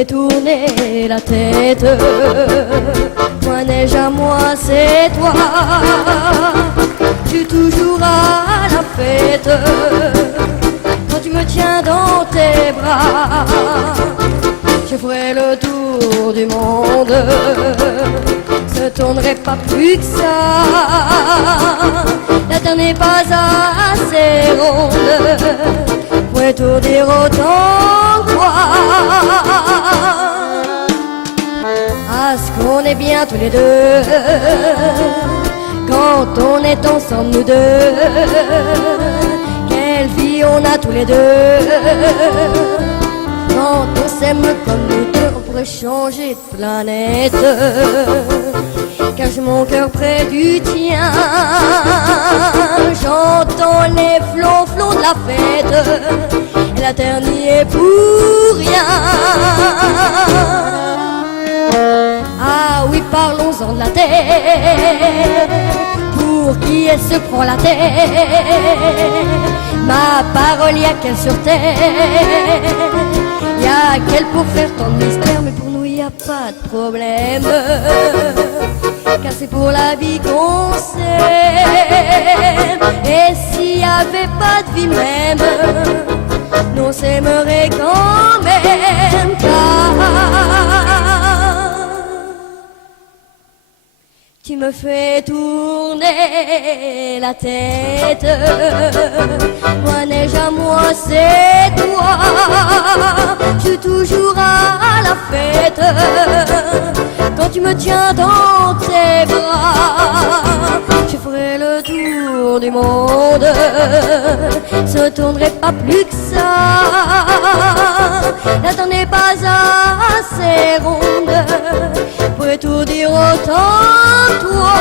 fait tourner la tête. Moi neige à moi, c'est toi. Je suis toujours à la fête. Quand tu me tiens dans tes bras, je ferai le tour du monde. Ne tournerai pas plus que ça. La terre n'est pas assez ronde pour étourdir autant que toi. À ce qu'on est bien tous les deux, quand on est ensemble nous deux. Quelle vie on a tous les deux. Quand on s'aime comme nous deux, on pourrait changer de planète. Cache mon cœur près du tien. J'entends les flonflons de la fête. Et la terre n'y est pour rien. Ah oui, parlons-en de la terre. Pour qui elle se prend la terre. Ma parole, y'a qu'elle sur terre. Y'a qu'elle pour faire tant de mystère. Mais pour nous, y a pas de problème. Car c'est pour la vie qu'on s'aime. Et s'il y avait pas de vie même, nous on s'aimerait quand même. Car tu me fais tourner la tête. Moi neige à moi, c'est toi. Je suis toujours à la fête. Quand tu me tiens dans tes bras, je ferai le tour du monde. Je ne tournerai pas plus que ça. La terre n'est pas assez ronde pour étourdir autant toi.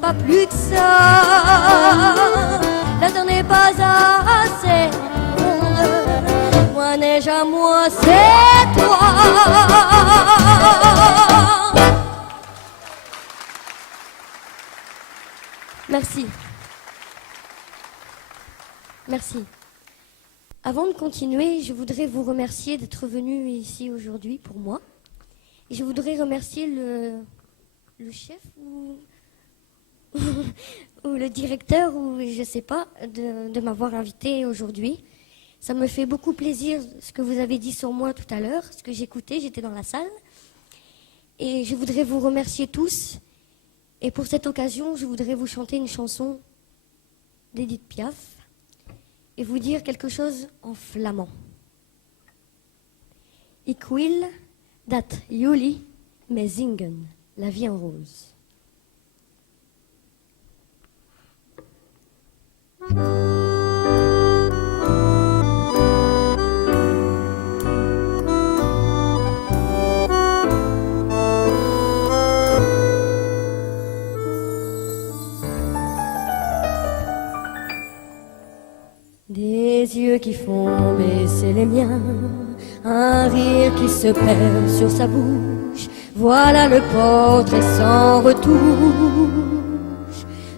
Pas plus que ça. La terre n'est pas assez ronde. Moi neige à moi, c'est toi. Merci. Merci. Avant de continuer, je voudrais vous remercier d'être venu ici aujourd'hui pour moi. Et je voudrais remercier le chef ou le directeur, ou je sais pas, de m'avoir invité aujourd'hui. Ça me fait beaucoup plaisir ce que vous avez dit sur moi tout à l'heure, ce que j'écoutais, j'étais dans la salle. Et je voudrais vous remercier tous. Et pour cette occasion, je voudrais vous chanter une chanson d'Edith Piaf et vous dire quelque chose en flamand. Ik wil dat jullie me zingen, la vie en rose. Des yeux qui font baisser les miens, un rire qui se perd sur sa bouche, voilà le portrait sans retouche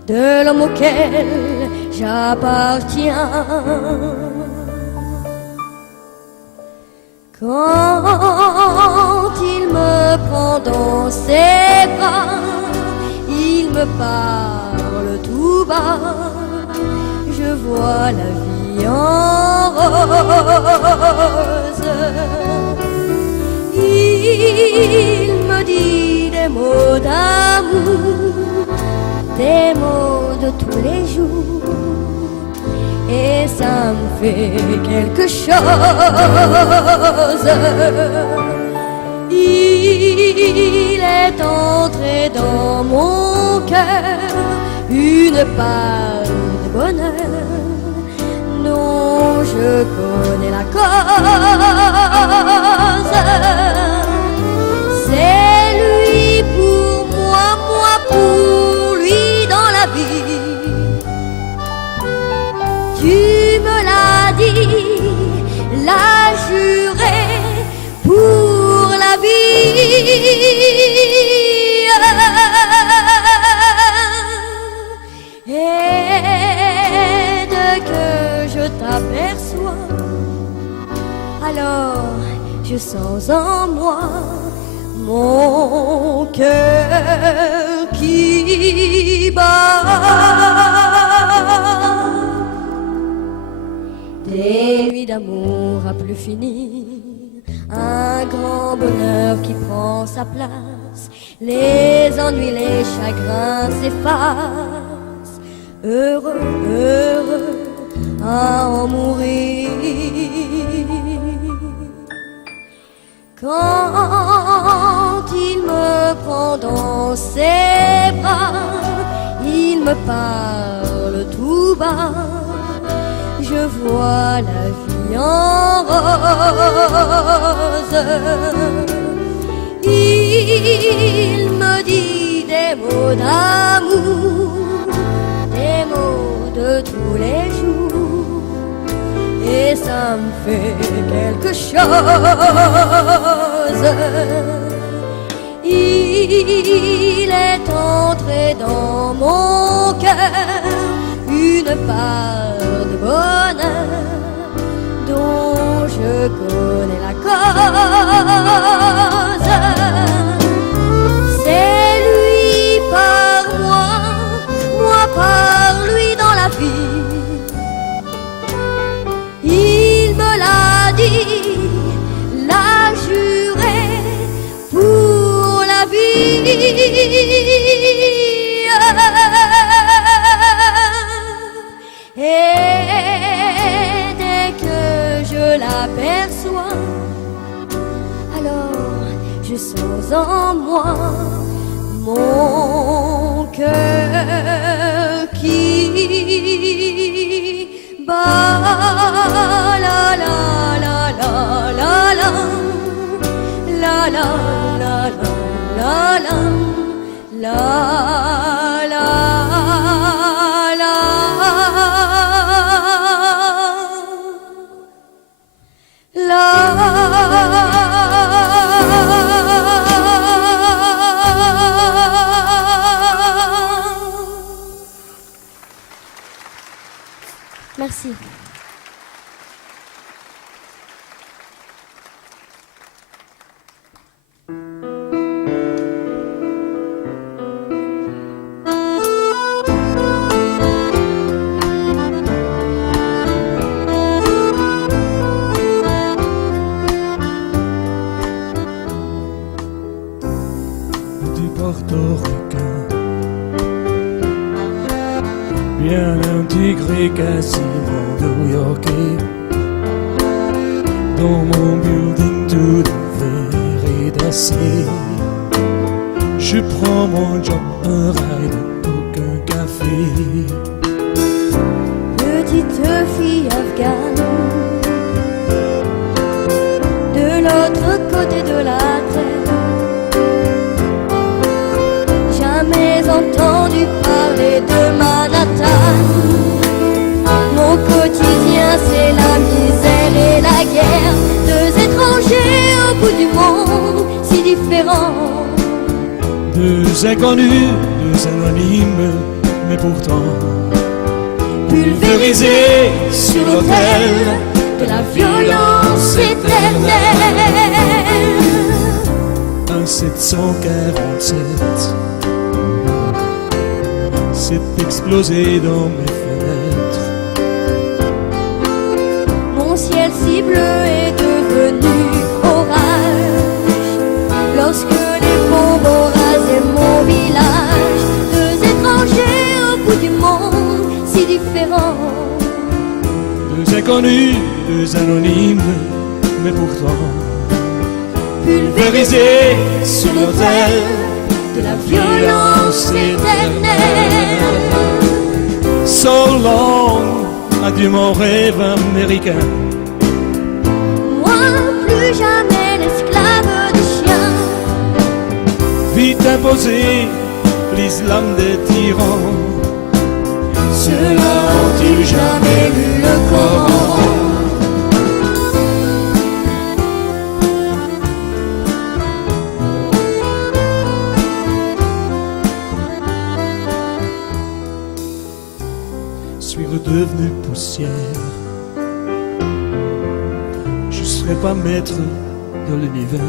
de l'homme auquel j'appartiens. Quand il me prend dans ses bras, il me parle tout bas, je vois la vie en rose. Il me dit des mots d'amour, des mots de tous les jours, et ça me fait quelque chose. Il est entré dans mon cœur une part de bonheur dont je connais la cause. C'est lui pour moi, moi pour lui dans la vie. Tu me je sens en moi mon cœur qui bat. Des nuits d'amour à plus finir, un grand bonheur qui prend sa place, les ennuis, les chagrins s'effacent, heureux, heureux à en mourir. Quand il me prend dans ses bras, il me parle tout bas, je vois la vie en rose. Il me dit des mots d'amour, des mots de tous les jours, et ça me fait quelque chose. Il est entré dans mon cœur une part de bonheur dont je connais la cause. C'est lui par moi, moi par lui dans la vie. Il me l'a dit, l'a juré pour la vie. Et dès que je l'aperçois, alors je sens en moi mon cœur qui bat. La la la la la la la la la la la la la. Merci. Bien intégré, quasiment new-yorkais, dans mon building tout de verre et d'acier. Je prends mon job, un ride, aucun café. Petite fille afghane, de l'autre côté de la terre, jamais entendu parler de Manhattan. Mon quotidien c'est la misère et la guerre, deux étrangers au bout du monde, si différents. Deux inconnus, deux anonymes, mais pourtant pulvérisés sur l'autel de la violence éternelle. Un 747 s'est explosé dans mes fenêtres. Mon ciel si bleu est devenu orage lorsque les bombes ont rasé mon village. Deux étrangers au bout du monde, si différents. Deux inconnus, deux anonymes, mais pourtant pulvérisés sur l'autel de la violence éternelle. So long, adieu mon rêve américain. Moi, plus jamais l'esclave des chiens. Vite imposé, l'islam des tyrans. Ceux-là ont-ils jamais lu le Coran? Suis redevenu poussière. Je serai pas maître de l'univers.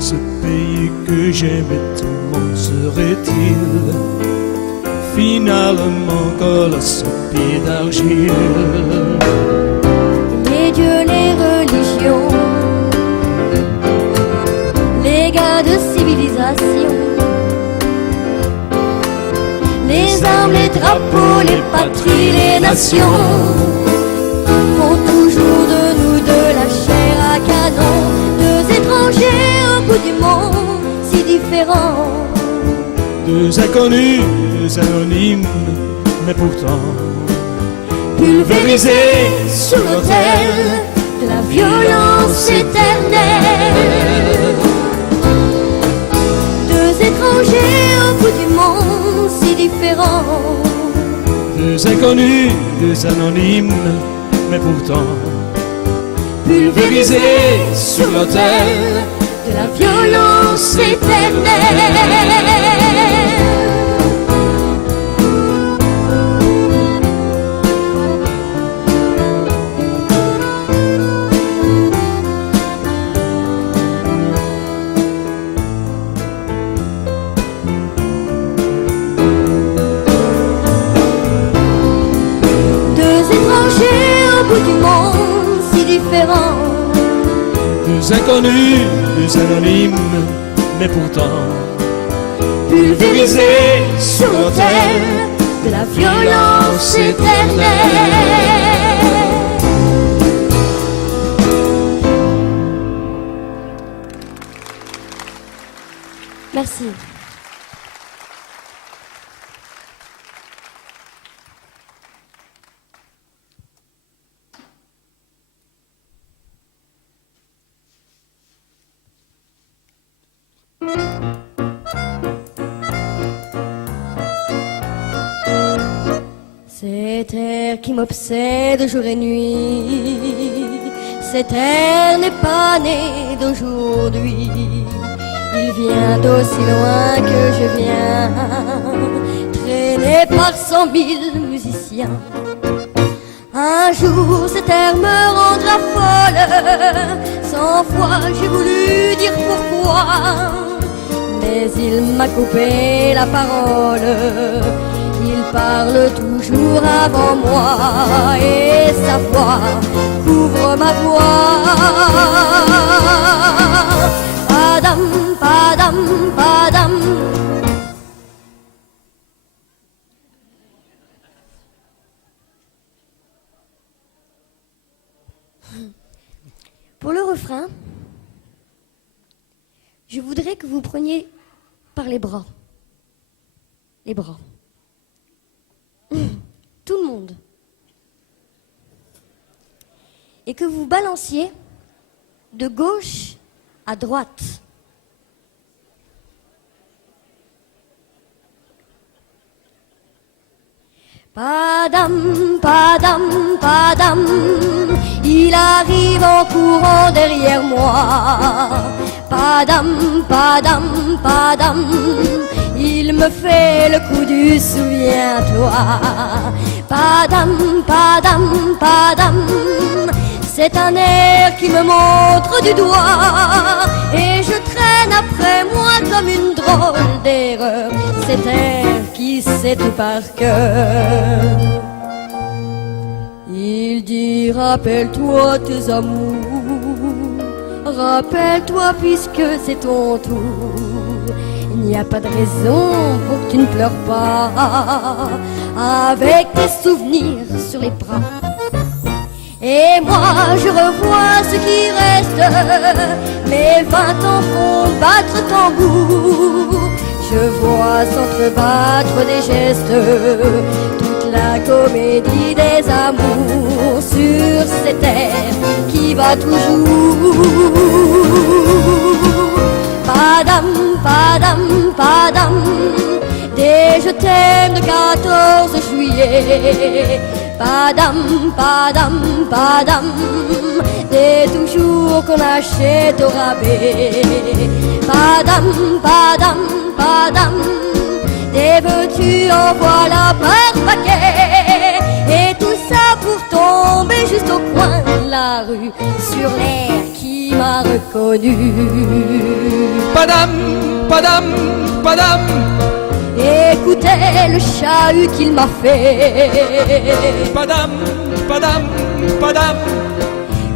Ce pays que j'aimais tellement serait-il finalement colosse au pied d'argile? Les dieux, les religions, les gars de civilisation, les armes, les drapeaux, les patries, les nations font toujours de nous de la chair à canon, deux étrangers au bout du monde, si différents. Deux inconnus, deux anonymes, mais pourtant pulvérisés sur l'autel de la violence éternelle. Deux étrangers au bout du monde, si différents. deux inconnus, deux anonymes, mais pourtant Pulvérisés sur l'autel de la violence éternelle. Du monde si différent. deux inconnus, deux anonymes, mais pourtant pulvérisés sur l'autel de la violence éternelle. Merci. Cet air qui m'obsède jour et nuit, cet air n'est pas né d'aujourd'hui. Il vient d'aussi loin que je viens, traîné par 100 000 musiciens. Un jour cet air me rendra folle, 100 fois j'ai voulu dire pourquoi, mais il m'a coupé la parole. Il parle toujours avant moi et sa voix couvre ma voix. Padam, padam, padam. Pour le refrain, je voudrais que vous preniez par les bras. Les bras. Tout le monde. Et que vous balanciez de gauche à droite. Padam, padam, padam, il arrive en courant derrière moi. Padam, padam, padam, il me fait le coup du souviens-toi. Padam, padam, padam, c'est un air qui me montre du doigt et je traîne après moi comme une drôle d'erreur. Cet air qui sait tout par cœur. Il dit rappelle-toi tes amours, rappelle-toi puisque c'est ton tour. Il n'y a pas de raison pour que tu ne pleures pas, avec tes souvenirs sur les bras. Et moi je revois ce qui reste, mes 20 ans font battre tambour. Je vois s'entrebattre des gestes, toute la comédie des amours sur cette terre qui va toujours. Padam, padam, padam, des je t'aime de 14 juillet. Padam, padam, padam, des toujours qu'on achète au rabais. Padam, padam, padam, des veux tu en voilà par paquet. Et tout ça pour tomber juste au coin de la rue sur l'air qui m'a reconnu. Padam, padam, padam. Écoutez le chahut qu'il m'a fait. Padam, padam, padam.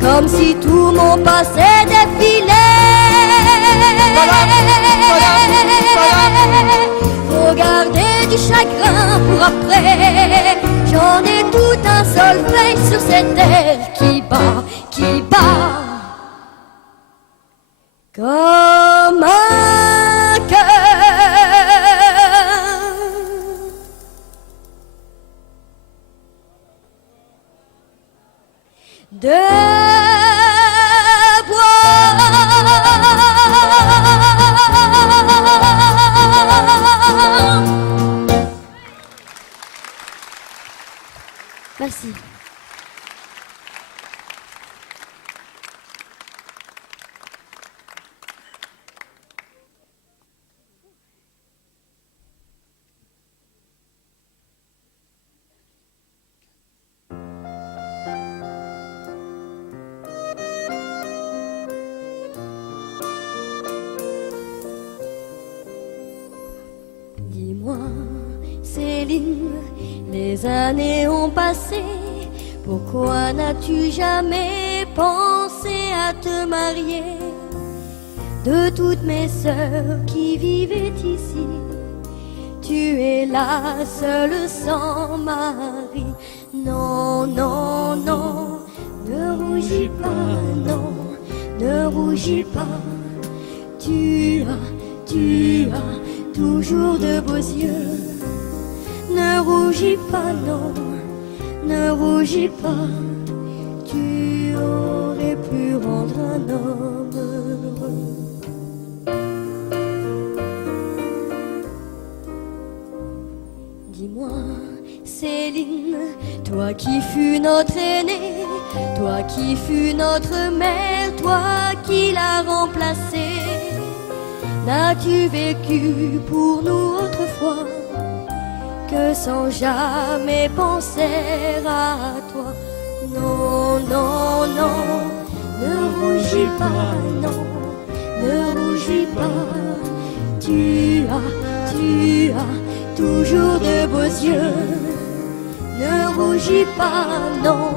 Comme si tout mon passé défilait. Padam, padam, padam. Faut garder du chagrin pour après. J'en ai tout un solfège sur cette terre qui bat, qui bat. Comme un cœur de merci. Dis-moi, Céline, les années ont passé. Pourquoi n'as-tu jamais pensé à te marier? De toutes mes sœurs qui vivaient ici, tu es la seule sans mari. Non, non, non, ne rougis pas, non, ne rougis pas. Tu as toujours de beaux yeux. Ne rougis pas, non, ne rougis pas. Tu aurais pu rendre un homme heureux. Dis-moi, Céline, toi qui fus notre aînée, toi qui fus notre mère, toi qui l'as remplacée, n'as-tu vécu pour nous autrefois que sans jamais penser à toi? Non, non, non, ne rougis pas, non, ne rougis pas. Tu as toujours de beaux yeux. Ne rougis pas, non,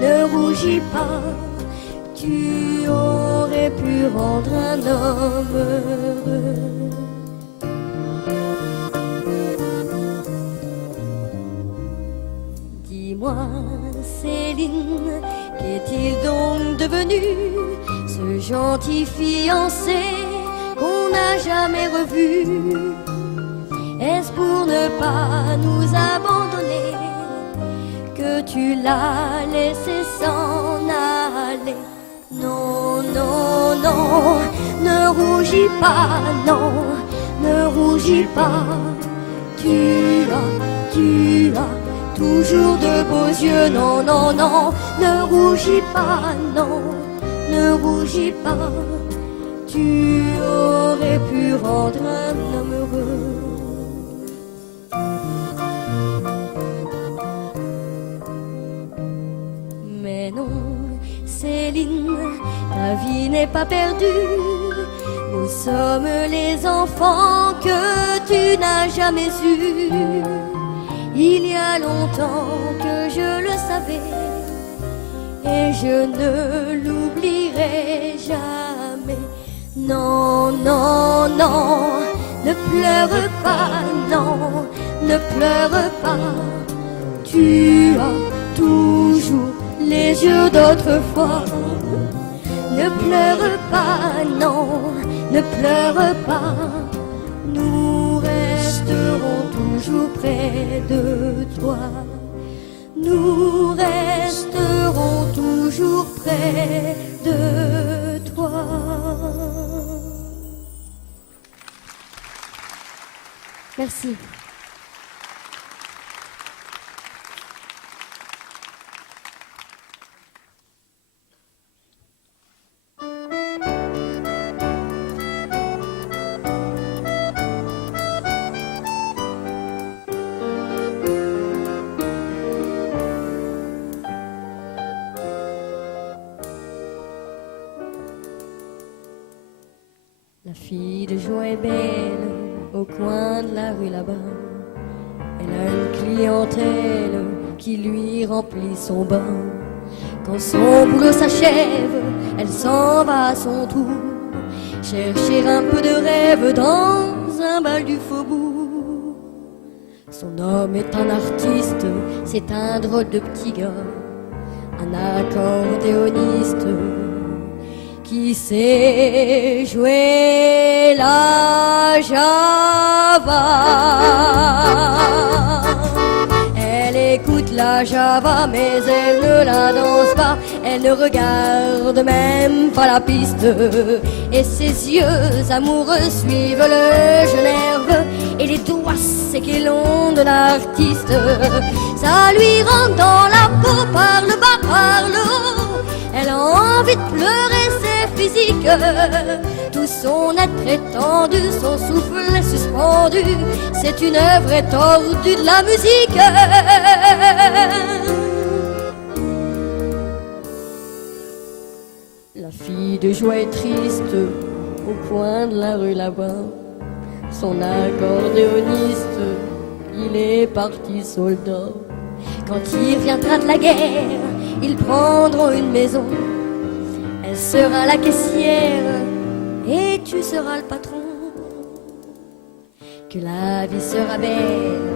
ne rougis pas. Tu aurais pu rendre un homme heureux. Dis-moi, Céline, qu'est-il donc devenu ce gentil fiancé qu'on n'a jamais revu? Est-ce pour ne pas nous abandonner que tu l'as laissé s'en aller? Non, non, non, ne rougis pas, non, ne rougis pas. Tu as toujours de beaux yeux. Non, non, non, ne rougis pas, non, ne rougis pas. Tu aurais pu rendre un homme heureux. Mais non, Céline, ta vie n'est pas perdue. Nous sommes les enfants que tu n'as jamais eus. Il y a longtemps que je le savais et je ne l'oublierai jamais. Non, non, non, ne pleure pas, non, ne pleure pas. Tu as toujours les yeux d'autrefois. Ne pleure pas, non, ne pleure pas. Nous resterons toujours près de toi. Nous resterons toujours près de toi. Merci. La fille de joie est belle au coin de la rue là-bas. Elle a une clientèle qui lui remplit son bain. Quand son boulot s'achève, elle s'en va à son tour chercher un peu de rêve dans un bal du faubourg. Son homme est un artiste, c'est un drôle de petit gars, un accordéoniste qui sait jouer la java. Elle écoute la java mais elle ne la danse pas, elle ne regarde même pas la piste, et ses yeux amoureux suivent le Genève et les doigts secs et longs de l'artiste. Ça lui rentre dans la peau par le bas, par le haut, elle a envie de pleurer, c'est physique. Tout son être est tendu, son souffle est suspendu, c'est une œuvre étendue de la musique. La fille de joie est triste au coin de la rue là-bas. Son accordéoniste, il est parti soldat. Quand il reviendra de la guerre, ils prendront une maison. Elle sera la caissière et tu seras le patron. Que la vie sera belle,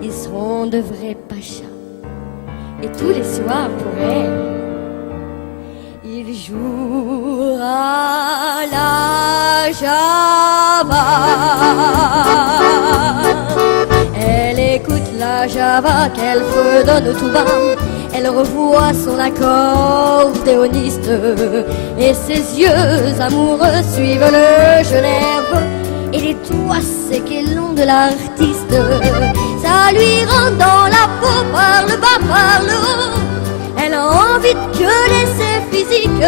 ils seront de vrais pachas. Et tous les soirs pour elle, il jouera la java. Elle écoute la java qu'elle fredonne tout bas. Elle revoit son accordéoniste et ses yeux amoureux suivent le Genève et les doigts secs et longs de l'artiste. Ça lui rentre dans la peau par le bas, par le haut. Elle a envie de gueuler, c'est physique.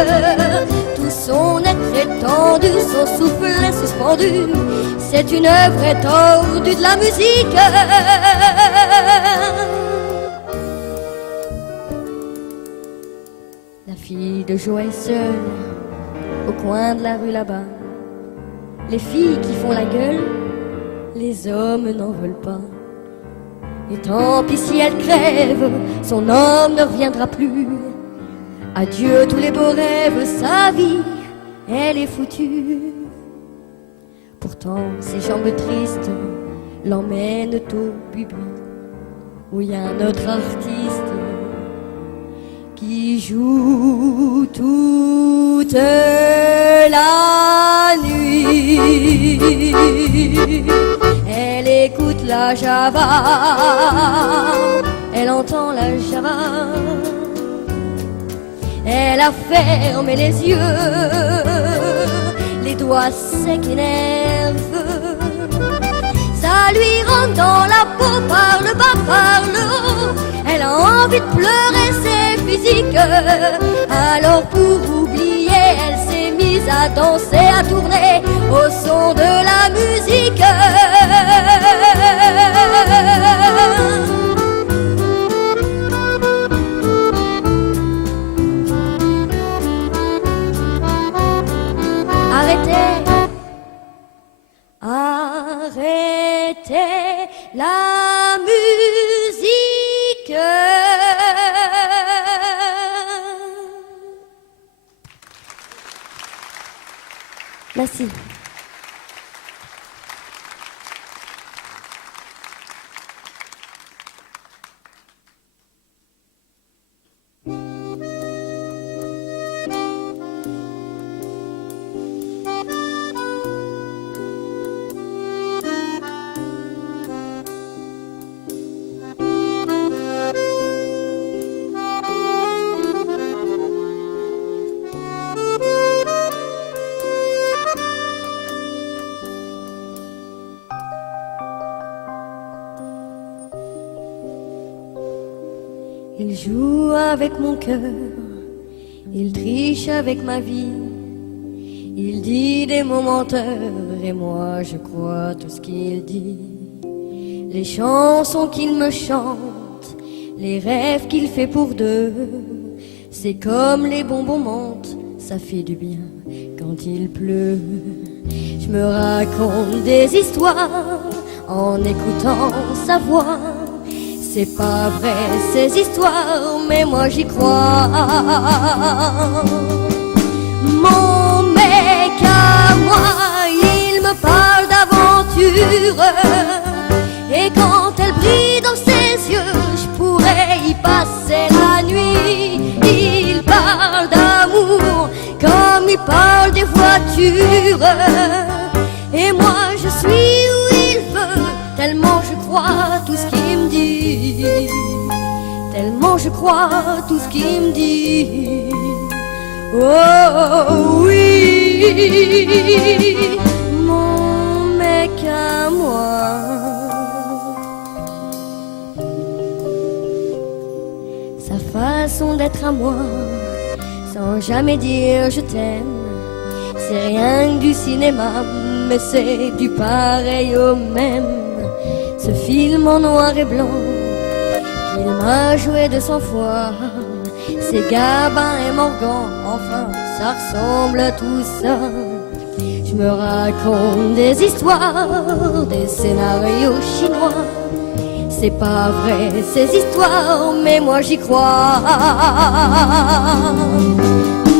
Tout son être est tendu, son souffle est suspendu. C'est une œuvre étendue de la musique. La fille de joie est seule au coin de la rue là-bas. Les filles qui font la gueule, les hommes n'en veulent pas. Et tant pis si elle crève, son homme ne reviendra plus. Adieu tous les beaux rêves, sa vie, elle est foutue. Pourtant ses jambes tristes l'emmènent au bubu, où il y a un autre artiste qui joue toute la nuit. Elle écoute la java, elle entend la java. Elle a fermé les yeux, les doigts secs et nerveux. Ça lui rentre dans la peau par le bas, par le haut. Elle a envie de pleurer, c'est physique. Alors pour oublier, elle s'est mise à danser, à tourner au son de la musique. Arrêtez, arrêtez la musique. Merci. Il joue avec mon cœur, il triche avec ma vie. Il dit des mots menteurs et moi je crois tout ce qu'il dit. Les chansons qu'il me chante, les rêves qu'il fait pour deux, c'est comme les bonbons mentent, ça fait du bien quand il pleut. Je me raconte des histoires en écoutant sa voix. C'est pas vrai ces histoires, mais moi j'y crois. Mon mec à moi, il me parle d'aventure. Et quand elle brille dans ses yeux, je pourrais y passer la nuit. Il parle d'amour comme il parle des voitures. Et moi je suis où il veut, tellement je crois tout ce qu'il me dit. Tellement je crois tout ce qu'il me dit. Oh oui, mon mec à moi. Sa façon d'être à moi, sans jamais dire je t'aime, c'est rien que du cinéma, mais c'est du pareil au même. Ce film en noir et blanc qu'il m'a joué de 100 fois, c'est Gabin et Morgan, enfin ça ressemble à tout ça. Je me raconte des histoires, des scénarios chinois. C'est pas vrai ces histoires, mais moi j'y crois.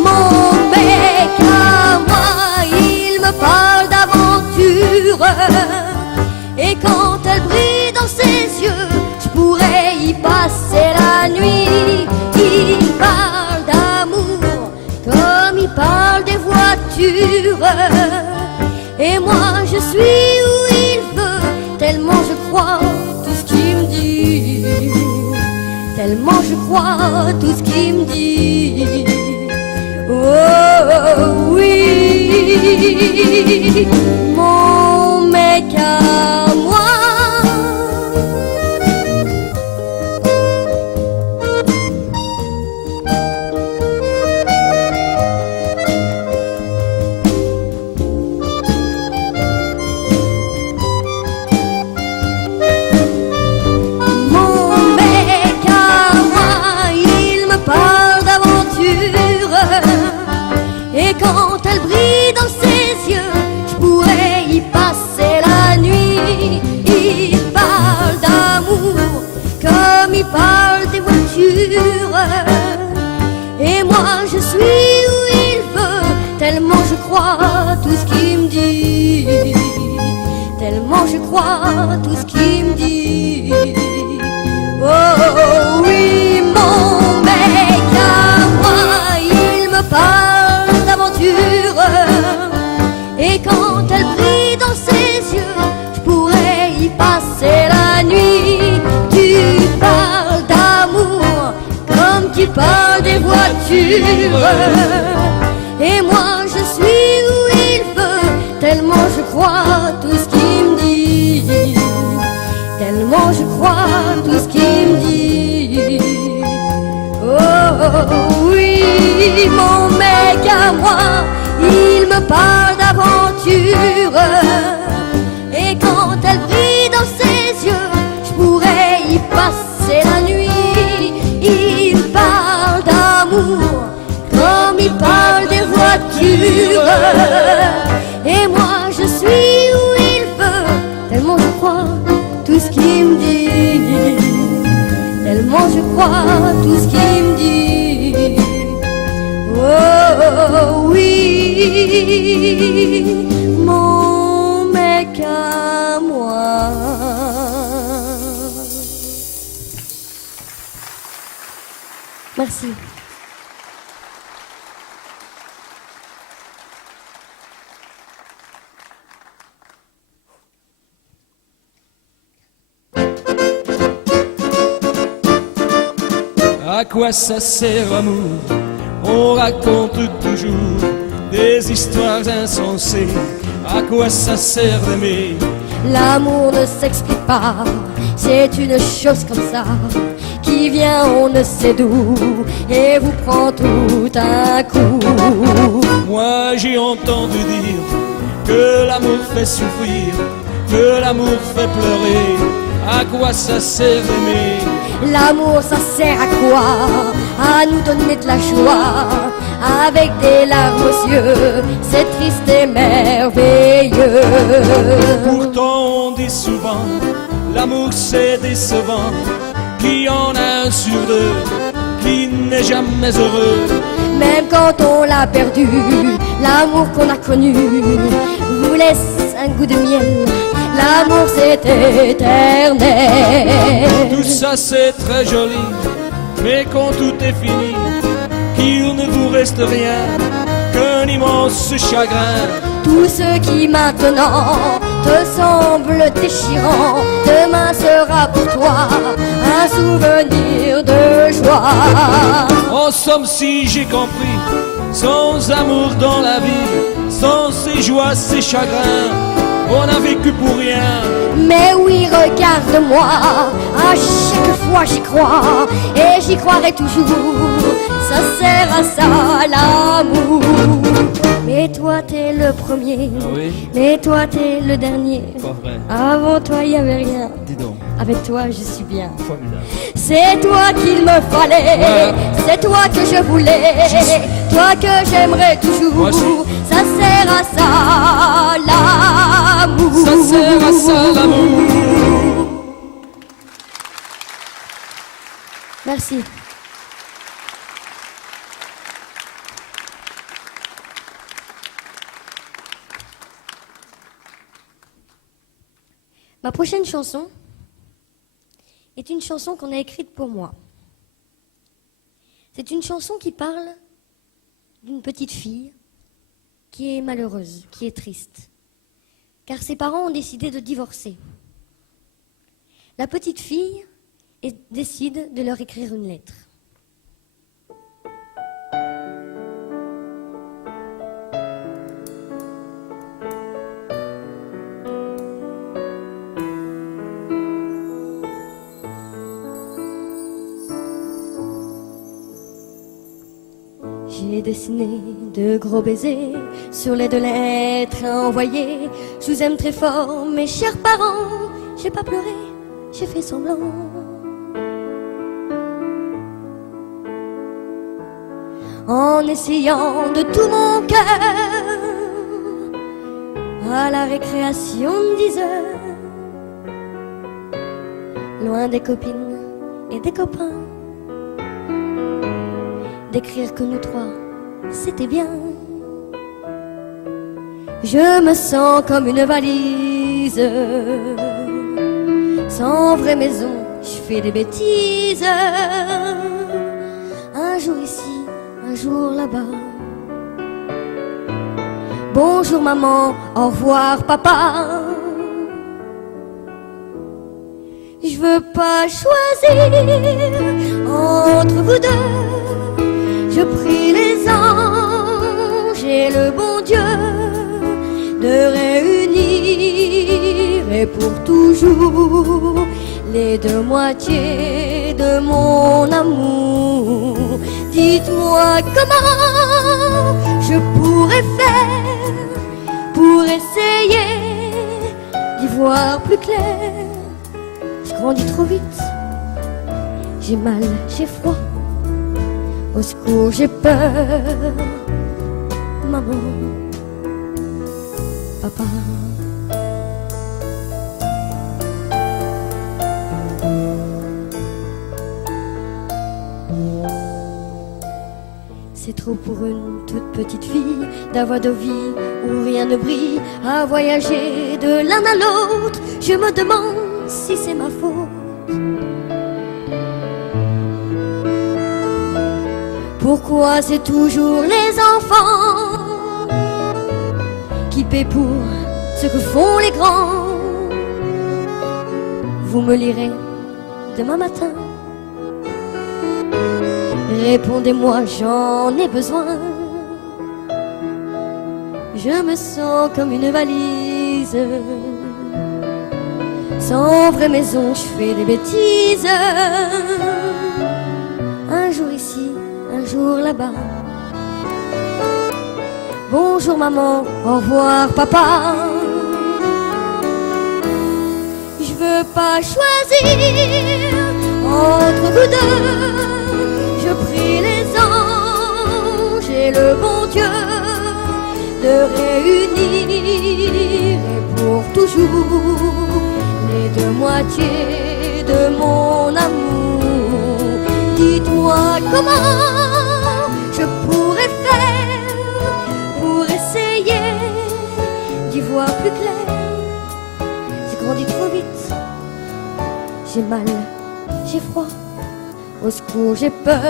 Mon mec à moi, il me parle d'aventure. Et quand elle brille dans ses yeux, je pourrais y passer la nuit. Il parle d'amour comme il parle des voitures. Et moi je suis où il veut, tellement je crois tout ce qu'il me dit. Tellement je crois tout ce qu'il me dit. Oh oui, mon mec à moi. Quand elle brille dans ses yeux, je pourrais y passer la nuit. Il parle d'amour comme il parle des voitures. Et moi je suis où il veut, tellement je crois tout ce qu'il me dit. Tellement je crois tout ce qu'il me dit. Oh oui, mon mec à moi, il me parle d'aventure. Et quand elle brille dans ses yeux, je pourrais y passer la nuit. Tu parles d'amour comme tu parles des voitures. Et moi je suis où il veut, tellement je crois tout ce qu'il me dit. Tellement je crois tout ce qu'il me dit. Oh oui, mon mec à moi, il me parle d'aventure. Et quand elle brille dans ses yeux, je pourrais y passer la nuit. Il parle d'amour comme il parle des voitures. Et moi je suis où il veut, tellement je crois tout ce qu'il me dit. Tellement je crois tout ce qu'il me dit. Oh oui, mon mec à moi. Merci. À quoi ça sert l'amour? On raconte toujours des histoires insensées. À quoi ça sert d'aimer? L'amour ne s'explique pas, c'est une chose comme ça qui vient on ne sait d'où et vous prend tout un coup. Moi j'ai entendu dire que l'amour fait souffrir, que l'amour fait pleurer. À quoi ça sert d'aimer? L'amour ça sert à quoi? À nous donner de la joie, avec des larmes aux yeux, c'est triste et merveilleux. Pourtant on dit souvent, l'amour c'est décevant, qu'il y en a un sur deux qui n'est jamais heureux. Même quand on l'a perdu, l'amour qu'on a connu vous laisse un goût de miel. L'amour c'est éternel. Tout ça c'est très joli, mais quand tout est fini, qu'il ne vous reste rien qu'un immense chagrin. Tout ce qui maintenant te semble déchirant, demain sera pour toi un souvenir de joie. En somme, si j'ai compris, sans amour dans la vie, sans ses joies, ses chagrins, on n'a vécu pour rien. Mais oui, regarde-moi, à chaque fois j'y crois, et j'y croirai toujours, ça sert à ça l'amour. Mais toi t'es le premier, Oui. mais toi t'es le dernier. Pas vrai. Avant toi y avait rien, Dis donc, avec toi je suis bien. formidable. C'est toi qu'il me fallait, Voilà. c'est toi que je voulais, toi que j'aimerais toujours. Moi aussi. Ça sert à ça l'amour. Ça sert à ça l'amour. Merci. Ma prochaine chanson est une chanson qu'on a écrite pour moi. C'est une chanson qui parle d'une petite fille qui est malheureuse, qui est triste, car ses parents ont décidé de divorcer. La petite fille décide de leur écrire une lettre. J'ai dessiné de gros baisers sur les 2 lettres envoyées. Je vous aime très fort, mes chers parents. J'ai pas pleuré, j'ai fait semblant. En essayant de tout mon cœur, à la récréation de 10 heures, loin des copines et des copains, d'écrire que nous 3, c'était bien. Je me sens comme une valise, sans vraie maison, je fais des bêtises. Un jour ici, un jour là-bas. Bonjour maman, au revoir papa. Je veux pas choisir entre vous deux. Je prie les anges et le bon Dieu de réunir et pour toujours les 2 moitiés de mon amour. Dites-moi comment je pourrais faire pour essayer d'y voir plus clair. Je grandis trop vite, j'ai mal, j'ai froid. Au secours, j'ai peur, maman, papa. C'est trop pour une toute petite fille d'avoir de vie où rien ne brille, à voyager de l'un à l'autre. Je me demande si c'est ma faute. Pourquoi c'est toujours les enfants qui paient pour ce que font les grands? Vous me lirez demain matin. Répondez-moi, j'en ai besoin. Je me sens comme une valise, sans vraie maison, je fais des bêtises. Un jour ici, un jour là-bas. Bonjour maman, au revoir papa. Je veux pas choisir Entre vous deux, je prie les anges et le bon Dieu de réunir et pour toujours les deux moitiés de mon amour. Dites-moi comment je pourrais faire pour essayer d'y voir plus clair. J'ai grandi trop vite, j'ai mal, j'ai froid, au secours j'ai peur.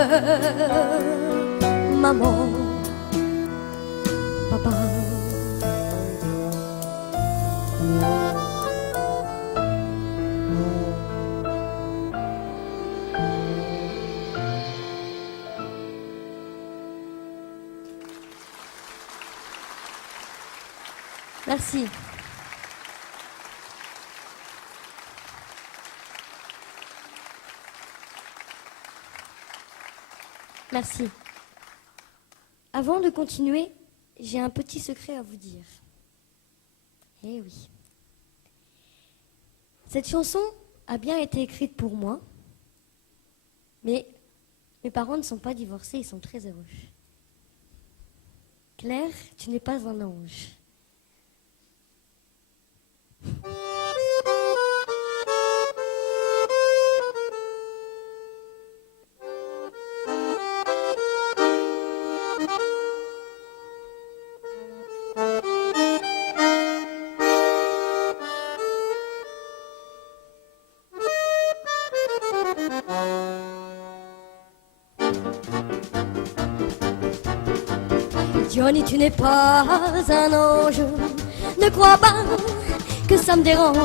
Maman, papa. Merci. Merci. Avant de continuer, j'ai un petit secret à vous dire. Eh oui. Cette chanson a bien été écrite pour moi, mais mes parents ne sont pas divorcés, ils sont très heureux. Claire, tu n'es pas un ange. Johnny, tu n'es pas un ange, ne crois pas que ça me dérange.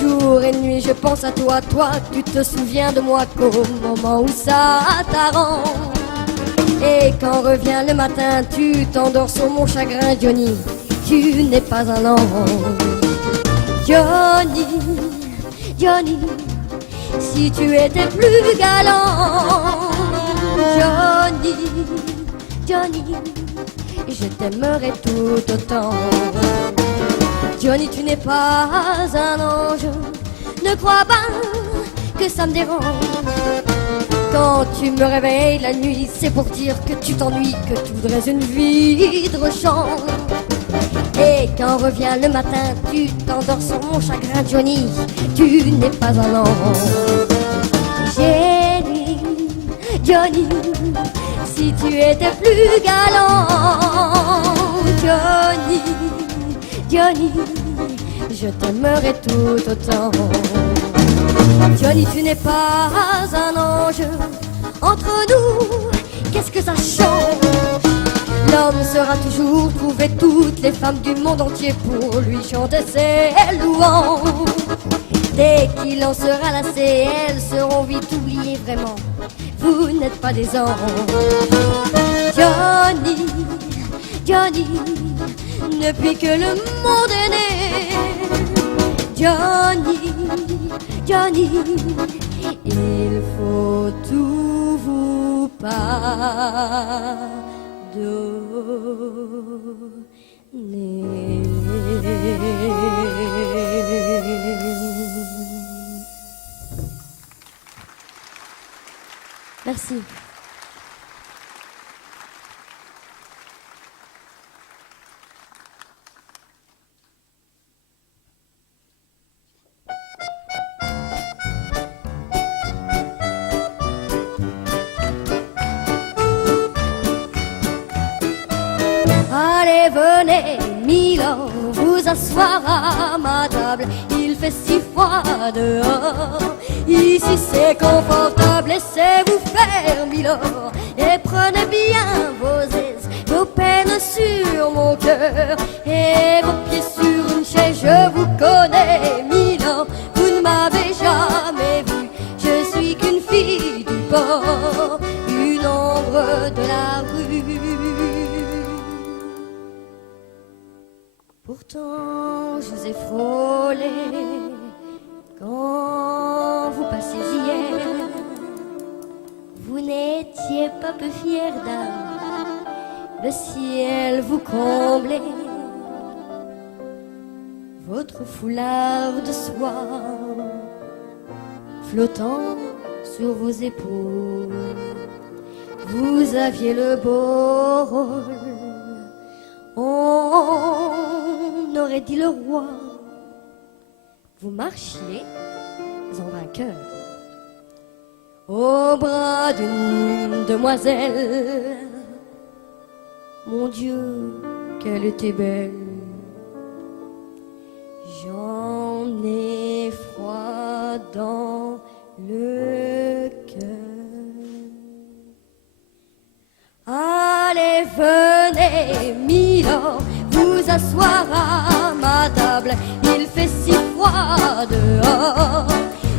Jour et nuit, je pense à toi, tu te souviens de moi qu'au moment où ça t'arrange. Et quand revient le matin, tu t'endors sur mon chagrin. Johnny, tu n'es pas un ange. Johnny, Johnny, si tu étais plus galant. Johnny, Johnny, je t'aimerais tout autant. Johnny, tu n'es pas un ange, ne crois pas que ça me dérange. Quand tu me réveilles la nuit, c'est pour dire que tu t'ennuies, que tu voudrais une vie de rechange. Et quand revient le matin, tu t'endors sur mon chagrin. Johnny, tu n'es pas un ange. Jenny, Johnny, si tu étais plus galant. Johnny, Johnny, je t'aimerais tout autant. Johnny, tu n'es pas un ange. Entre nous, qu'est-ce que ça change? L'homme sera toujours trouver toutes les femmes du monde entier pour lui chanter ses louanges. Dès qu'il en sera lassé, elles seront vite oubliées vraiment. Vous n'êtes pas des anges. Johnny, Johnny, depuis que le monde est né. Johnny, Johnny, il faut tout vous pardonner. Merci. Allez, venez, Milord, vous asseoir à ma table. Il fait si froid dehors. Ici c'est confortable, laissez-vous faire, Milord. Et prenez bien vos aises, vos peines sur mon cœur. Et vos pieds sur une chaise, je vous connais, Milord. Vous ne m'avez jamais vu, je suis qu'une fille du port, une ombre de la rue. Pourtant, je vous ai frôlé quand vous passiez hier. Vous n'étiez pas peu fière d'âme, le ciel vous comblait. Votre foulard de soie flottant sur vos épaules. Vous aviez le beau rôle, on aurait dit le roi. Vous marchiez en vainqueur au bras d'une demoiselle. Mon Dieu, qu'elle était belle. J'en ai froid dans le cœur. Allez, venez, Milord, vous asseoir à ma table. Il fait si froid dehors.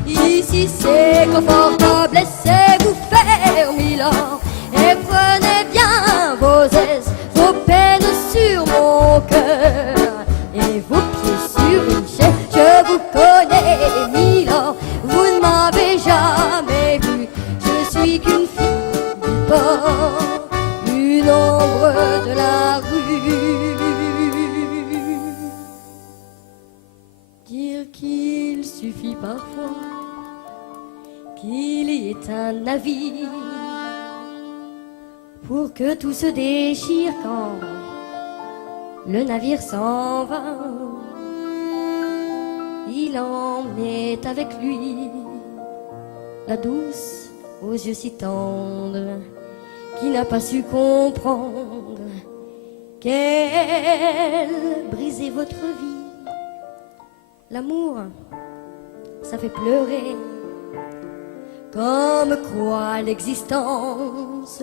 Ici c'est confortable, laissez-vous faire, Milord, et prenez bien vos aises, vos peines sur mon cœur, et vos pieds sur une chaise. Je vous connais, Milord, vous ne m'avez jamais vu. Je suis qu'une fille du port, une ombre de la rue. Dire qu'il suffit parfois qu'il y ait un navire pour que tout se déchire quand le navire s'en va. Il emmenait avec lui la douce aux yeux si tendres qui n'a pas su comprendre qu'elle brisait votre vie. L'amour, ça fait pleurer, comme quoi l'existence,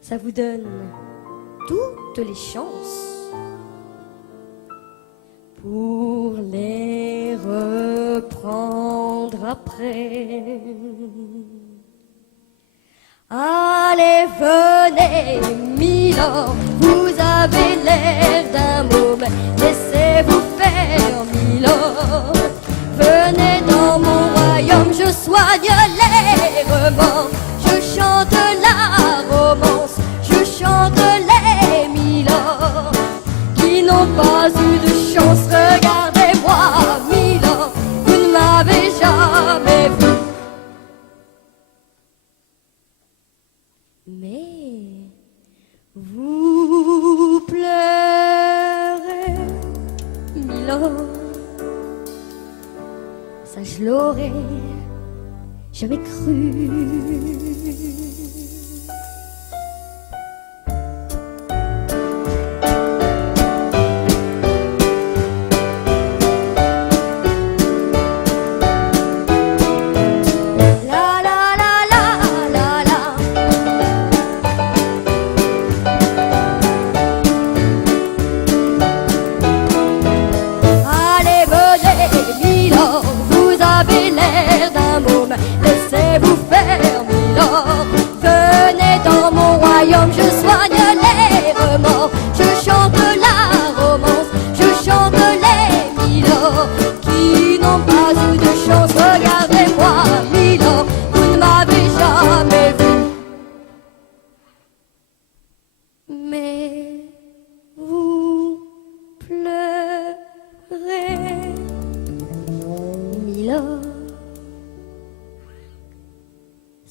ça vous donne toutes les chances pour les reprendre après. Allez, venez, Milord, vous avez l'air d'un môme, laissez-vous faire, Milord. Venez dans mon royaume, je soigne les remords, je chante la romance, je chante les Milords qui n'ont pas eu de chance. Regardez-moi, Milord, vous ne m'avez jamais vu. Mais vous pleurez, Milord, ça je l'aurais jamais cru.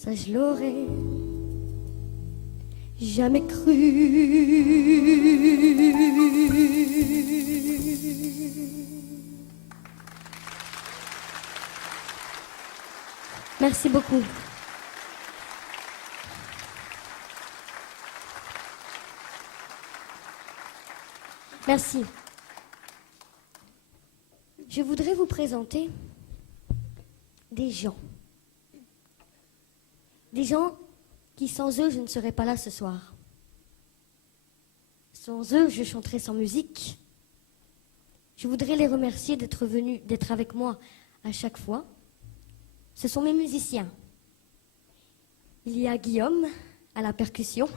Ça je l'aurais jamais cru. Merci beaucoup. Merci. Je voudrais vous présenter des gens. Des gens qui, sans eux, je ne serais pas là ce soir. Sans eux, je chanterais sans musique. Je voudrais les remercier d'être venus, d'être avec moi à chaque fois. Ce sont mes musiciens. Il y a Guillaume à la percussion.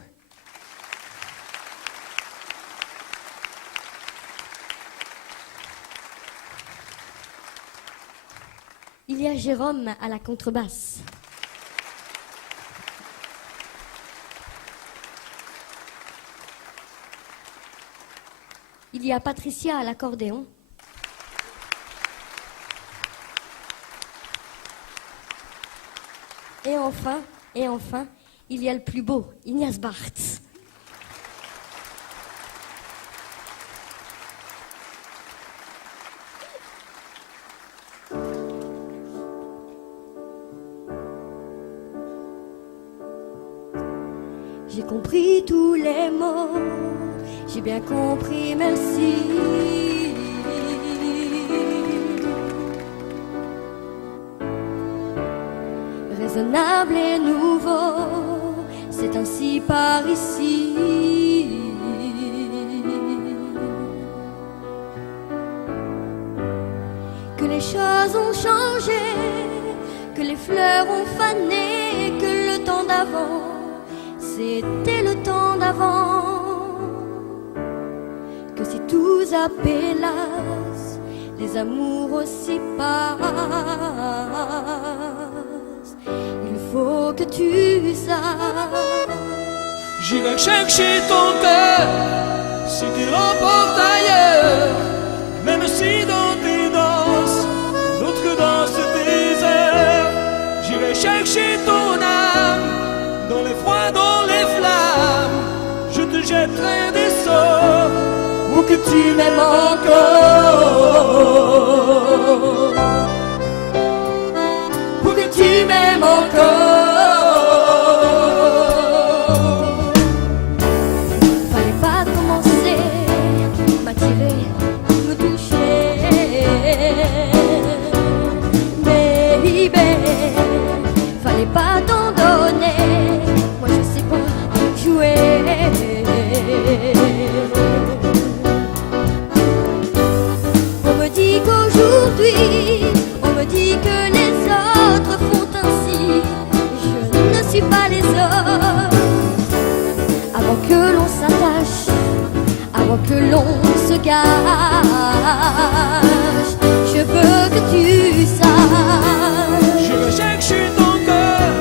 Il y a Jérôme à la contrebasse. Il y a Patricia à l'accordéon. Et enfin, il y a le plus beau, Ignace Barthes. J'ai compris tous les mots, j'ai bien compris, merci. Raisonnable et nouveau, c'est ainsi par ici. Que les choses ont changé, que les fleurs ont fané, que le temps d'avant, c'était le temps d'avant. Que si tous appelassent, les amours aussi passent. Il faut que tu saches. J'irai chercher ton cœur si tu l'emportes ailleurs. Même si dans tes danses, d'autres dansent tes heures. J'irai chercher ton âme dans les froids, dans les flammes. Je te jetterai des sorts pour que tu m'aimes encore. Pour que tu m'aimes encore. Fallait pas commencer, m'attirer, me toucher. Baby, fallait pas t'en donner. Moi je sais pas jouer. On me dit qu'aujourd'hui, on me dit que les autres font ainsi. Je ne suis pas les autres. Avant que l'on s'attache, avant que l'on se gâche, je veux que tu saches. Je vais chercher ton cœur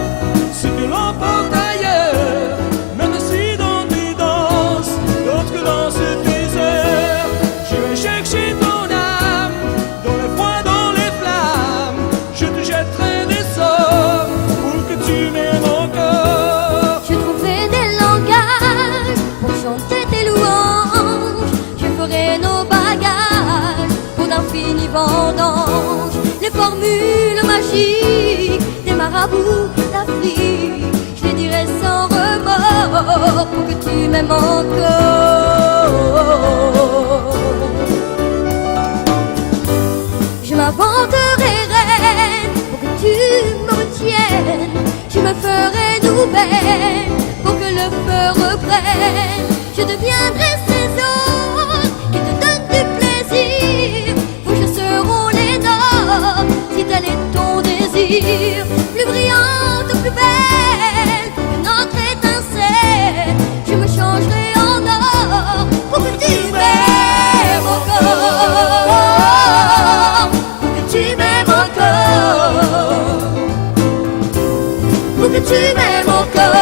si tu l'emportes ailleurs. Même si dans tes danses, d'autres dansent tes heures. Je vais chercher ton âme dans les froids, dans les flammes. Je te jetterai des sorts pour que tu m'aimes encore. Je trouverai des langages pour chanter tes louanges. Je ferai nos bagages pour d'infinis vendanges. Les formules magiques des marabouts d'Afrique, je les dirai sans remords pour que tu m'aimes encore. Je m'inventerai reine pour que tu me retiennes. Je me ferai nouvelle pour que le feu reprenne. Je deviendrai ces autres qui te donnent du plaisir. Pour que seront les nôtres si tel est ton désir. Plus brillante, plus belle que notre étincelle. Je me changerai en or pour que tu m'aimes encore. Pour que tu m'aimes encore. Pour que tu m'aimes encore.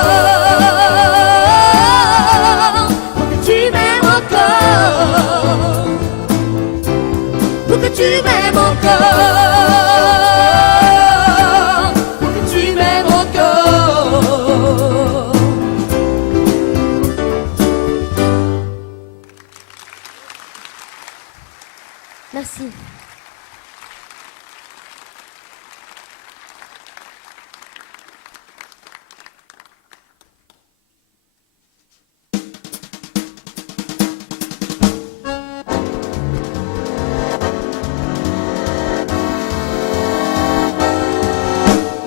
Pour que tu m'aimes encore. Pour que tu m'aimes encore. Pour que tu m'aimes encore. Merci.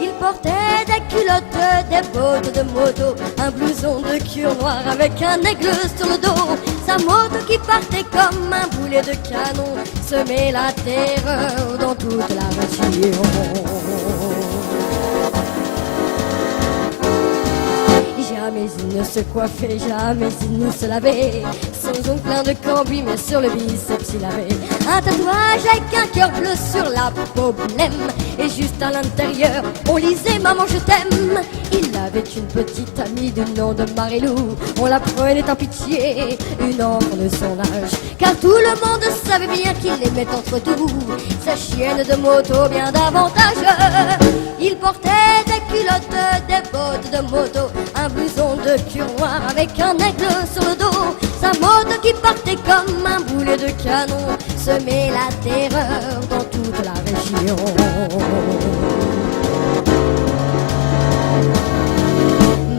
Il portait des culottes, des bottes de moto, un blouson de cuir noir avec un aigle sur le dos. Sa moto qui partait comme un boulet de canon semait la terreur dans toute la région. Jamais il ne se coiffait, jamais il ne se lavait. Son ongle plein de cambouis, mais sur le biceps il avait un tatouage avec un cœur bleu sur la peau blême. Et juste à l'intérieur, on lisait Maman je t'aime. Il avait une petite amie du nom de Marilou. On la prenait en pitié, une enfant de son âge, car tout le monde savait bien qu'il aimait entre tout sa chienne de moto bien davantage. Il portait des culotte, des bottes de moto, un blouson de cuir noir avec un aigle sur le dos. Sa moto qui partait comme un boulet de canon semait la terreur dans toute la région.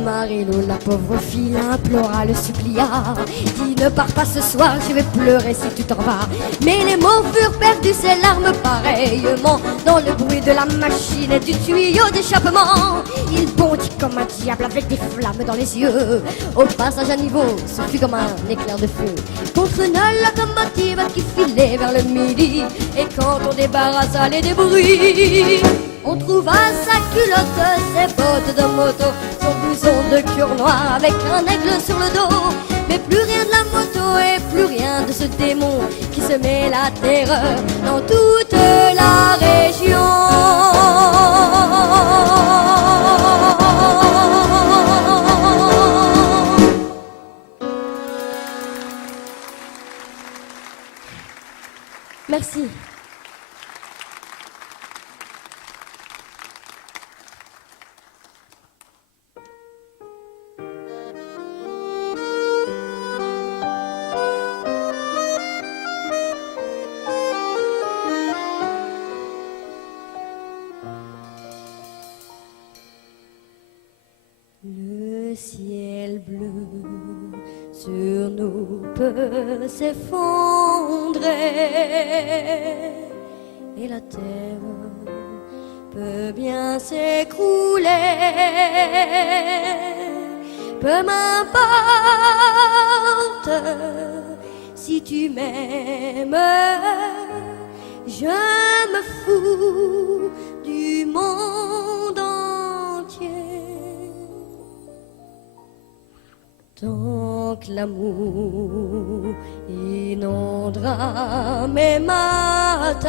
Marie-Lou, la pauvre fille, implora, le supplia. Dis, ne pars pas ce soir, je vais pleurer si tu t'en vas. Mais les mots furent perdus, ses larmes pareillement, dans le bruit de la machine et du tuyau d'échappement. Il bondit comme un diable avec des flammes dans les yeux. Au passage à niveau, ce fut comme un éclair de feu contre une locomotive qui filait vers le midi. Et quand on débarrassa les débris, on trouva sa culotte, ses bottes de moto, son blouson de cuir noir avec un aigle sur le dos. Mais plus rien de la moto et plus rien de ce démon qui semait la terreur dans toute la région. Merci. Le ciel bleu sur nous peut s'effondrer et la terre peut bien s'écrouler. Peu m'importe si tu m'aimes, je me fous du monde entier. Tant que l'amour inondera mes matins,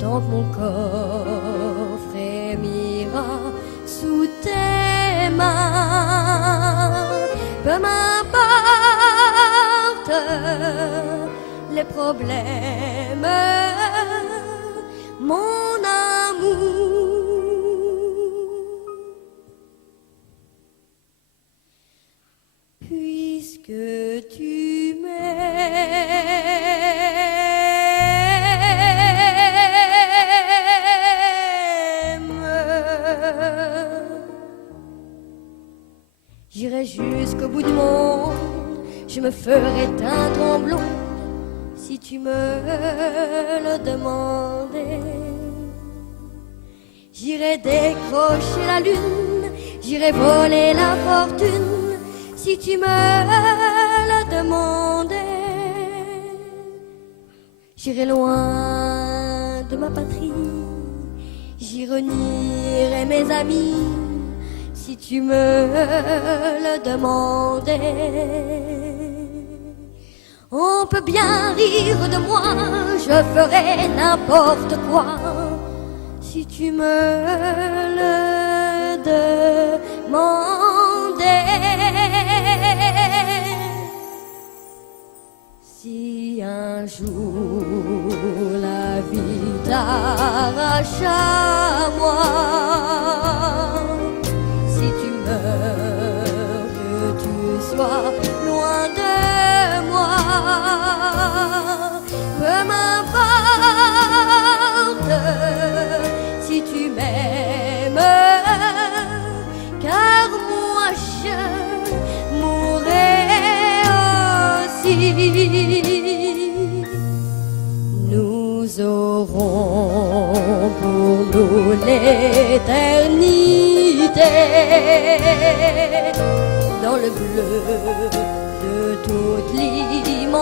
tant que mon corps frémira sous tes mains, peu m'importe les problèmes, mon amour. Puisque tu m'aimes, j'irai jusqu'au bout du monde, je me ferai teindre en blond si tu me le demandais. J'irai décrocher la lune, j'irai voler la fortune si tu me le demandais. J'irai loin de ma patrie, j'y renierai mes amis si tu me le demandais. On peut bien rire de moi, je ferai n'importe quoi si tu me le demandais. Si un jour la vie t'arrache à moi, si tu meurs, que tu sois loin de moi, peu m'importe si tu m'aimes, car moi je mourrai aussi. Nous aurons pour nous l'éternité dans le bleu de toute l'immensité,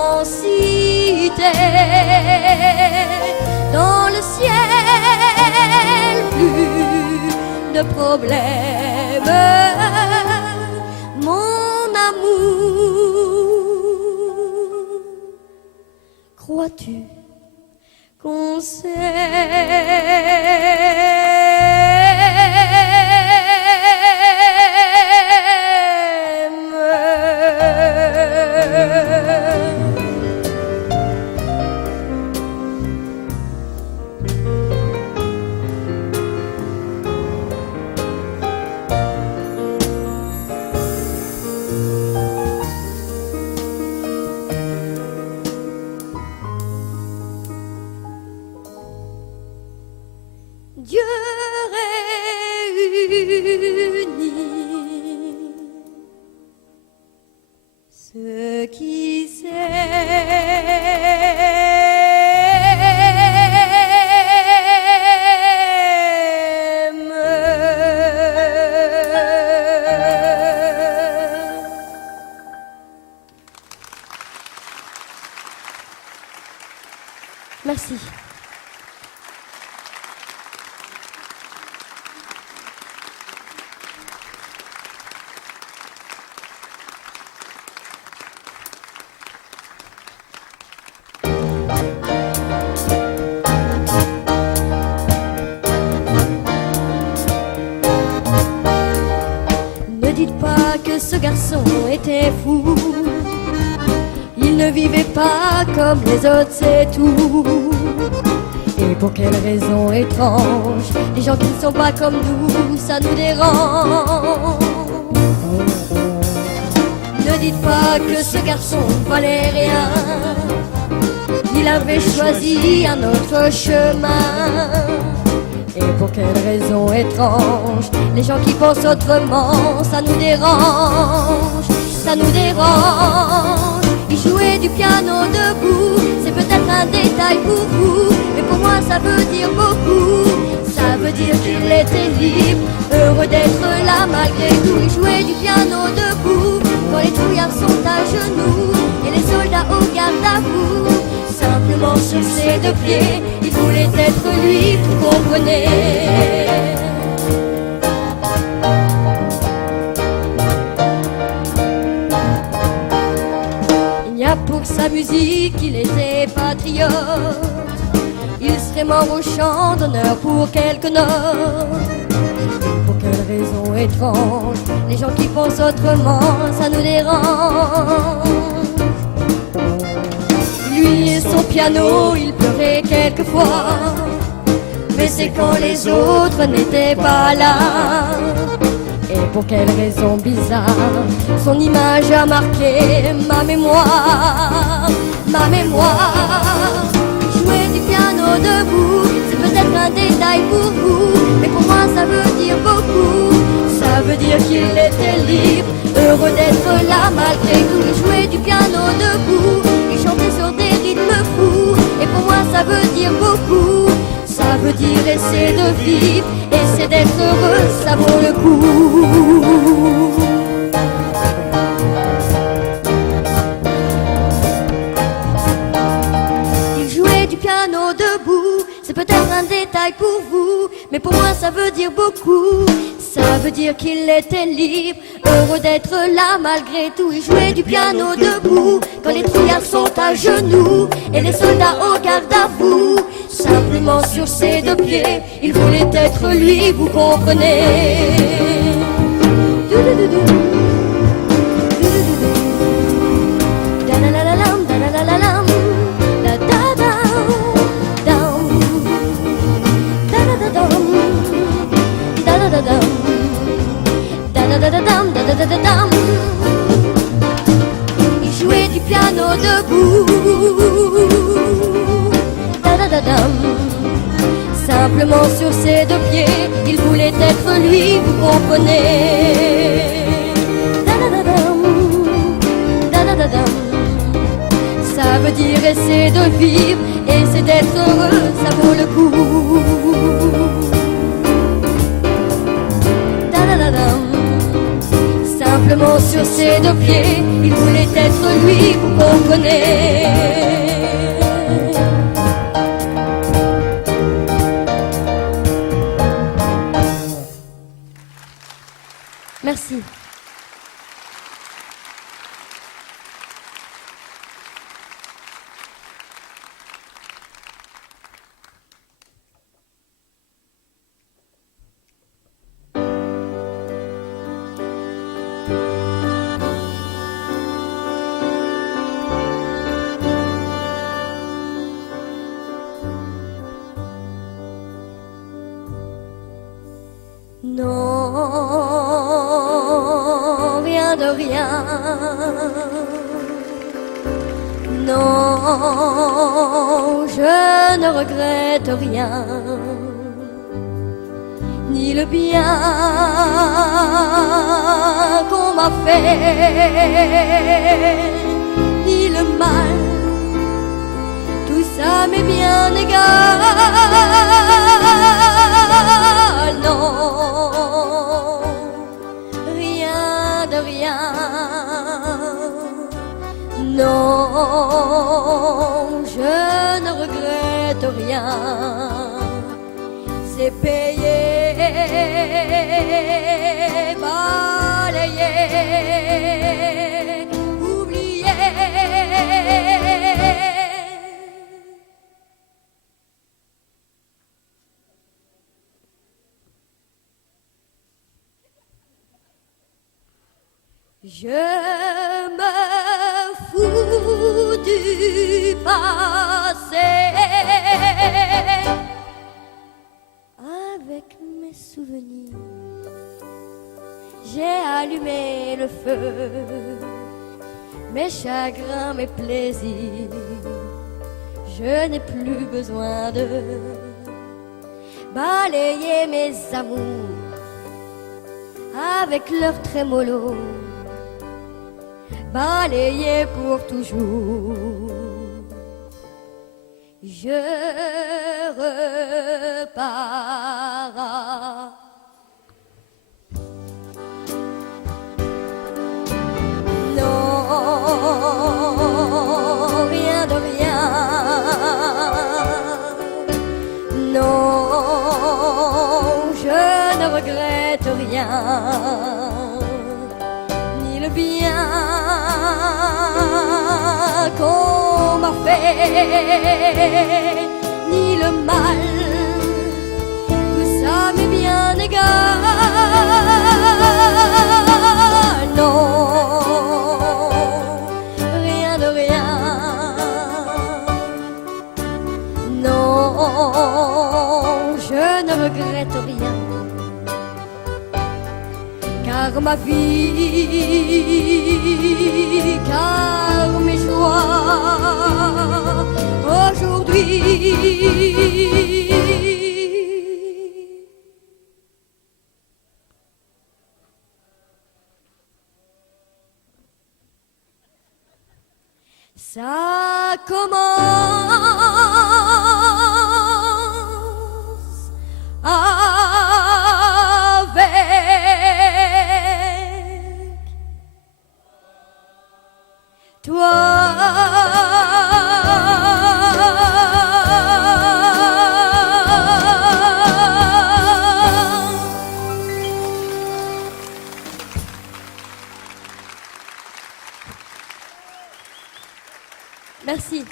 dans le ciel plus de problèmes, mon amour. Crois-tu qu'on s'aime? Ceux qui Merci. Ne dites pas que ce garçon était fou. Il ne vivait pas comme les autres, c'est tout. Et pour quelle raison étrange, les gens qui ne sont pas comme nous, ça nous dérange. Ne dites pas que ce garçon valait rien. Il avait choisi un autre chemin. Et pour quelle raison étrange, les gens qui pensent autrement, ça nous dérange, ça nous dérange. Il jouait du piano debout, c'est peut-être un détail pour vous, mais pour moi ça veut dire beaucoup. Ça veut dire qu'il était libre, heureux d'être là malgré tout. Il jouait du piano debout, quand les trouillards sont à genoux, et les soldats au garde-à-vous. Simplement sur ses deux pieds, il voulait être lui, vous comprenez. Il n'y a pour sa musique, il était patriote. Il serait mort au champ d'honneur pour quelques notes. Pour quelle raison étrange, les gens qui pensent autrement, ça nous dérange. Lui et son piano, il pleurait quelquefois, mais c'est quand les autres n'étaient pas là. Et pour quelle raison bizarre, son image a marqué ma mémoire, ma mémoire. Jouer du piano debout, c'est peut-être un détail pour vous, mais pour moi ça veut dire beaucoup. Ça veut dire qu'il était libre, heureux d'être là malgré tout. Il jouait du piano debout, il chantait sur des rythmes fous, et pour moi ça veut dire beaucoup. Ça veut dire essayer de vivre, essayer d'être heureux, ça vaut le coup. Il jouait du piano debout, c'est peut-être un détail pour vous, mais pour moi ça veut dire beaucoup. Ça veut dire qu'il était libre, heureux d'être là malgré tout. Il jouait du piano debout, quand les trouillards sont à genoux, et les soldats au garde-à-vous. Simplement sur ses deux pieds, il voulait être lui, vous comprenez. Il jouait du piano debout, simplement sur ses deux pieds, il voulait être lui, vous comprenez. Ça veut dire essayer de vivre, essayer d'être heureux, ça vaut le coup. Simplement sur ses deux pieds, il voulait être lui, vous comprenez. Merci. Non, rien de rien. Non, je ne regrette rien, ni le bien qu'on m'a fait, Non, je ne regrette rien. C'est payé, balayé, oublié. Je me fous du passé. Avec mes souvenirs, j'ai allumé le feu. Mes chagrins, mes plaisirs, je n'ai plus besoin de balayer mes amours avec leur trémolo. Balayé pour toujours, je repars. Non, rien de rien. Non, je ne regrette rien, ni le bien qu'on m'a fait, ni le mal, tout ça m'est bien égal. Non, rien de rien. Non, je ne regrette rien, car ma vie, car mes joies aujourd'hui ça commence avec toi. Merci.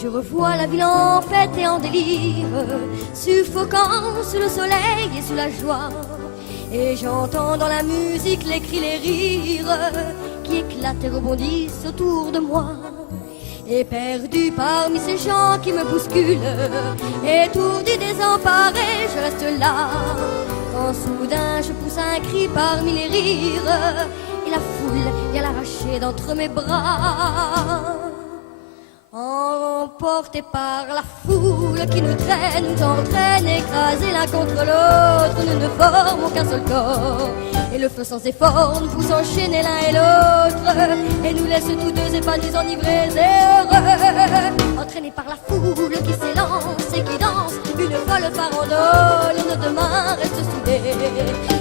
Je revois la ville en fête et en délire, suffocant sous le soleil et sous la joie. Et j'entends dans la musique les cris, les rires qui éclatent et rebondissent autour de moi. Et perdu parmi ces gens qui me bousculent, étourdi, désemparé, je reste là. Quand soudain je pousse un cri parmi les rires, et la foule vient l'arracher d'entre mes bras. Emportés par la foule qui nous traîne, nous entraîne, écrasés l'un contre l'autre, nous ne formons qu'un seul corps. Et le feu sans effort nous pousse enchaîner l'un et l'autre, et nous laisse tous deux épanouis, enivrés et heureux. Entraînés par la foule qui s'élance et qui danse, une folle farandole, nos deux mains restent soudées.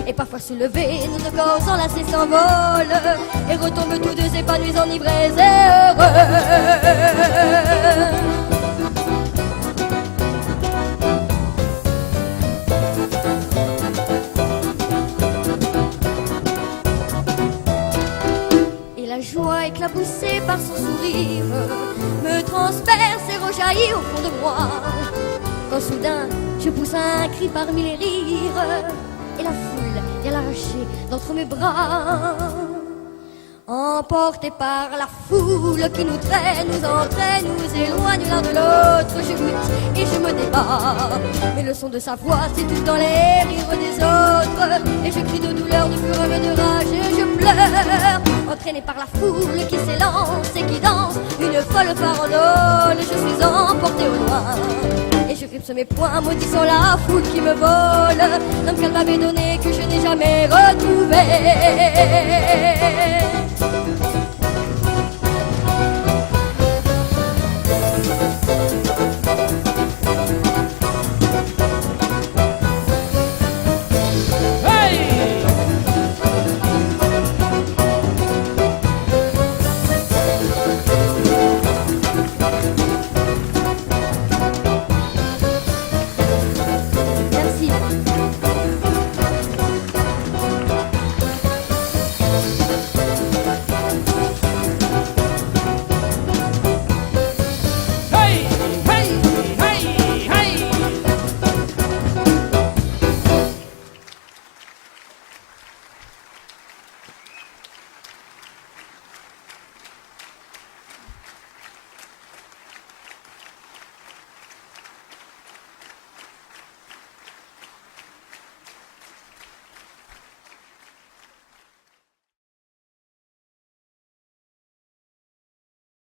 Et parfois soulevés, nos deux corps enlacés s'envolent, et retombent tous deux épanouis, enivrés et heureux. Et la joie éclaboussée par son sourire me transperce et rejaillit au fond de moi. Quand soudain je pousse un cri parmi les rires, et la foule vient l'arracher d'entre mes bras. Emportés par la foule qui nous traîne, nous entraîne, nous éloigne l'un de l'autre, je lutte et je me débat. Mais le son de sa voix s'étouffe dans les rires des autres, et je crie de douleur, de fureur et de rage et je pleure. Entraîné par la foule qui s'élance et qui danse, une folle farandole, je suis emporté au loin. Et je cripse mes poings, maudissant la foule qui me vole, l'homme qu'elle m'avait donné, que je n'ai jamais retrouvé.